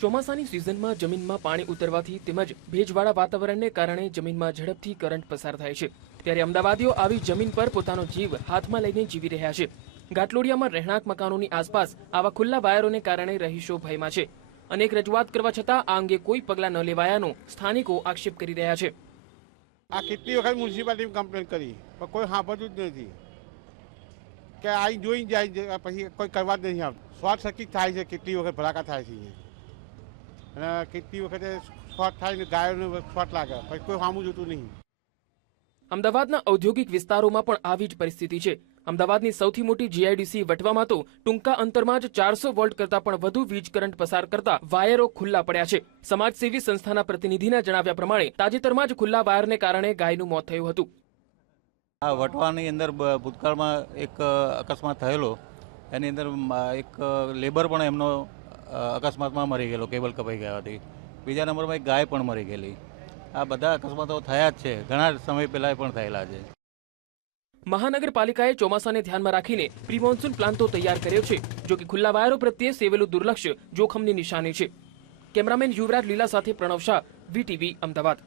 ચોમાસાની સિઝનમાં જમીનમાં પાણી ઉતરવાથી તેમજ ભેજવાળા વાતાવરણને કારણે જમીનમાં ઝડપથી કરંટ પસાર થાય છે। ત્યારે અમદાવાદીઓ આવી જમીન પર પોતાનો જીવ હાથમાં લઈને જીવી રહ્યા છે। ઘાટલોડિયામાં રહેણાંક મકાનોની આસપાસ આવા ખુલ્લા વાયરોને કારણે રહીશો ભયમાં છે। અનેક રજૂઆત કરવા છતાં આ અંગે કોઈ પગલાં ન લેવાયાનો સ્થાનિકો આક્ષેપ કરી રહ્યા છે। આ કેટલી વખત મ્યુનિસિપાલિટીમાં કમ્પ્લેન કરી પણ કોઈ સાંભળતું જ નથી કે આ જોઈ જાય પછી કોઈ કરવા જ નથી આવતું। શોર્ટ સર્કિટ થાય છે, કેટલી વખત ભડાકા થાય છે અને કેટલી વખતે શોર્ટ થાય ને ગાયોને શોર્ટ લાગે પછી કોઈ સામું જોતું નહીં। અમદાવાદના ઔદ્યોગિક વિસ્તારોમાં પણ આવી જ પરિસ્થિતિ છે। અમદાવાદની સૌથી મોટી જીઆઈડીસી વટવામાં તો ટૂંકા અંતરમાં જ 400 વોલ્ટ કરતાં પણ વધુ વીજ કરંટ પસાર કરતા વાયરો ખુલ્લા પડ્યા છે। સમાજસેવી સંસ્થાના પ્રતિનિધિના જણાવ્યા પ્રમાણે તાજેતરમાં જ ખુલ્લા વાયરને કારણે ગાયનું મોત થયું હતું। આ વટવાની અંદર ભૂતકાળમાં એક અકસ્માત થયેલો, એની અંદર એક લેબર પણ એમનો અકસ્માતમાં મરી ગયેલો, કેબલ કપાઈ ગયાથી। બીજા નંબરમાં એક ગાય પણ મરી ગયેલી। આ બધા અકસ્માતો થયા જ છે, ઘણા સમય પહેલાં પણ થયેલા છે। મહાનગરપાલિકાએ ચોમાસાને ધ્યાનમાં રાખીને પ્રી મોન્સૂન પ્લાન તો તૈયાર કર્યો છે, જો કે ખુલ્લા વાયરો પ્રત્યે સેવેલું દુર્લક્ષ્ય જોખમની નિશાની છે। કેમેરામેન યુવરાજ લીલા સાથે પ્રણવ શાહ, વીટીવી અમદાવાદ।